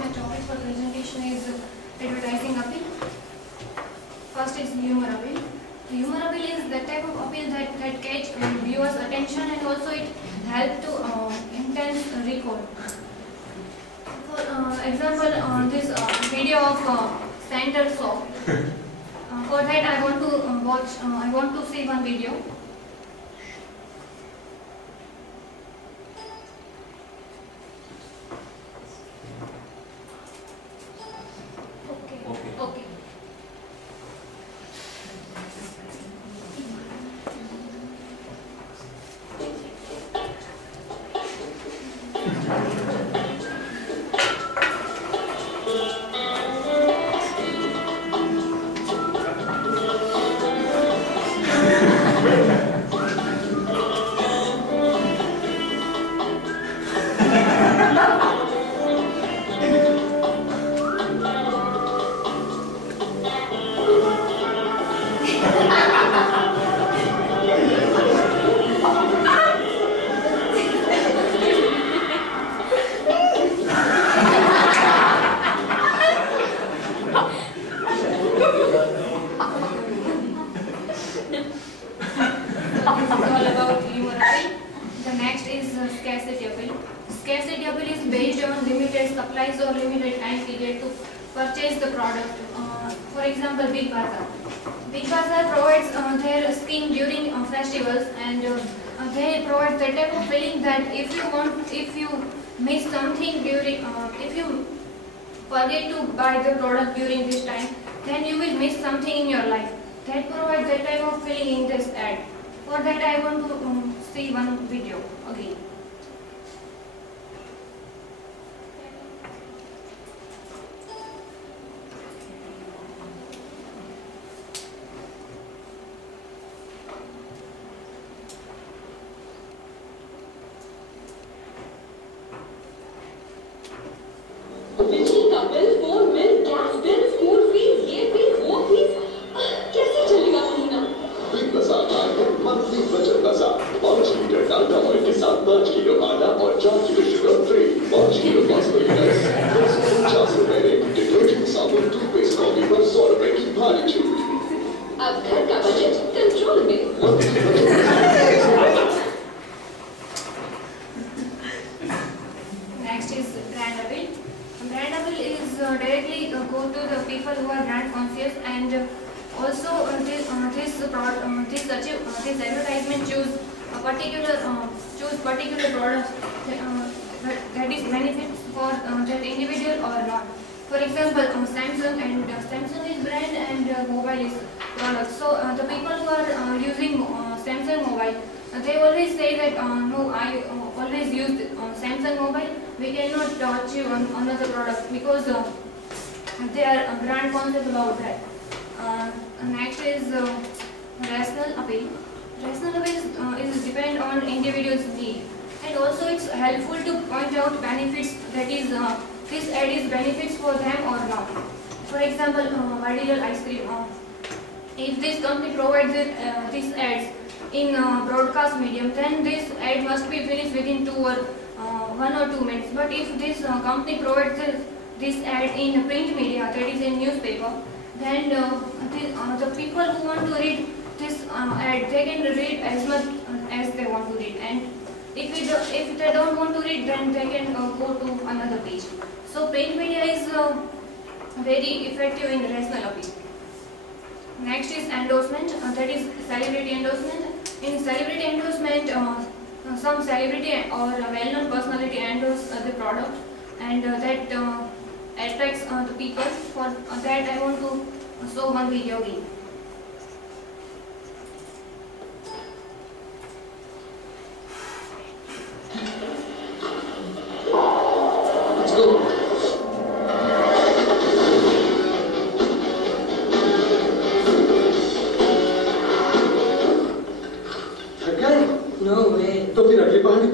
my topic for presentation is advertising appeal. First is humor appeal. Humor appeal is that type of appeal that catch viewers' attention and also it helps to intense recall. For example, this video of Center Soap. For that, I want to I want to see one video. Okay. Scarcity appeal. Scarcity appeal is based on limited supplies or limited time period to purchase the product. For example, Big Bazaar. Big Bazaar provides their scheme during festivals, and they provide that type of feeling that if you miss something during, if you forget to buy the product during this time, then you will miss something in your life. That provides that type of feeling in this ad. For that, I want to see one video again. बिजली का bill, phone bill, gas bill, school fees, ये fees, वो fees, कैसे चलेगा महीना? Big बाजार monthly बचत बाजार 5 लीटर डालडा ऑयल के साथ 5 किलो आटा और 4 kilo sugar free, 5 kilo phosphorus, 150 रुपए में डिटर्जेंट, साबुन, टूथपेस्ट, कॉफी पर 100 रुपए की भारी छूट। अब घर का बजट कंट्रोल में। Next is brand appeal. Brand appeal is directly go to the people who are brand conscious, and also this advertisement choose particular products that is benefits for that individual or not. For example, Samsung is brand and mobile is product. So the people who are using Samsung mobile, they always say that no, I always use Samsung mobile. We cannot touch you on another product because they are brand conscious about that. Next is rational appeal. Rational appeal is depend on individual's need, and also it's helpful to point out benefits, that is this ad is benefits for them or not. For example, Ideal ice cream. If this company provides these ads in broadcast medium, then this ad must be finished within 1 or 2 minutes. But if this company provides this ad in print media, that is in newspaper, then the people who want to read this ad, they can read as much as they want to read, and if they don't want to read, then they can go to another page. So print media is very effective in rational appeal. Next is endorsement, that is celebrity endorsement. In celebrity endorsement, some celebrity or well-known personality endorse the product, and that attracts the people. For that, I want to show one video again. Let's go. No way. तो फिर अगली पहाड़ी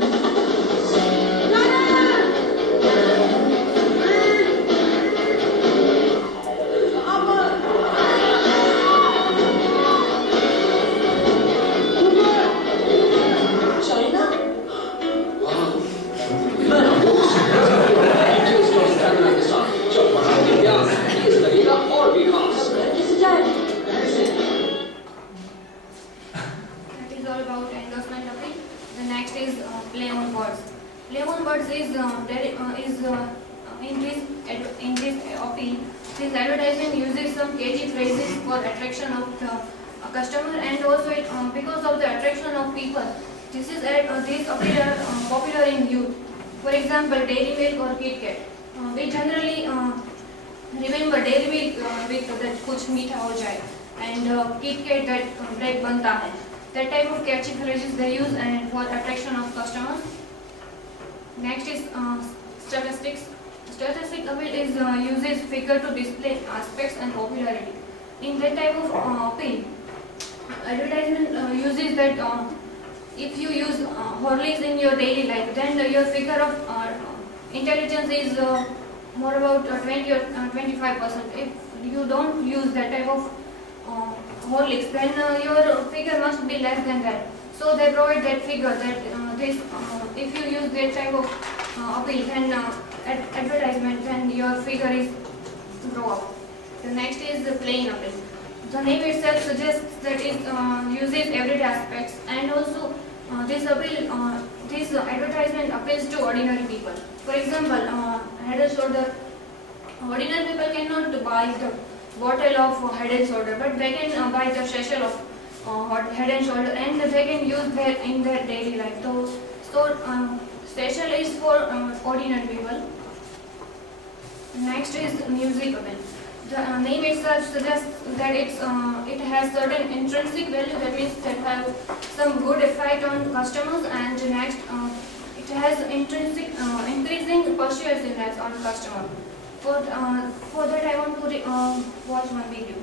This advertisement uses some catchy phrases for attraction of the customer, and also because of the attraction of people, these appear popular in youth. For example, Dairy Milk or Kit Kat. We generally remember Dairy Milk with that kuch meetha ho jaye, and Kit Kat that bread banta hai. That type of catchy phrases they use and for attraction of customers. Next is statistics. Statistic appeal is uses figure to display aspects and popularity. In that type of appeal, advertisement uses that if you use Horlicks in your daily life, then your figure of intelligence is more about 20 or 25%. If you don't use that type of Horlicks, then your figure must be less than that. So they provide that figure that if you use that type of appeal, then advertisement, then your figure is grow up. The next is the plain appeal. The name itself suggests that it uses everyday aspects, and also this advertisement appeals to ordinary people. For example, Head and Shoulder. Ordinary people cannot buy the bottle of Head and Shoulder, but they can buy the sachet of Head and Shoulder, and they can use that in their daily life. So sachet is for ordinary people. Next is music appeal. The name itself suggests that it has certain intrinsic value, that means that have some good effect on customers, and next it has intrinsic increasing persuasiveness on customer. For that I want to watch one video.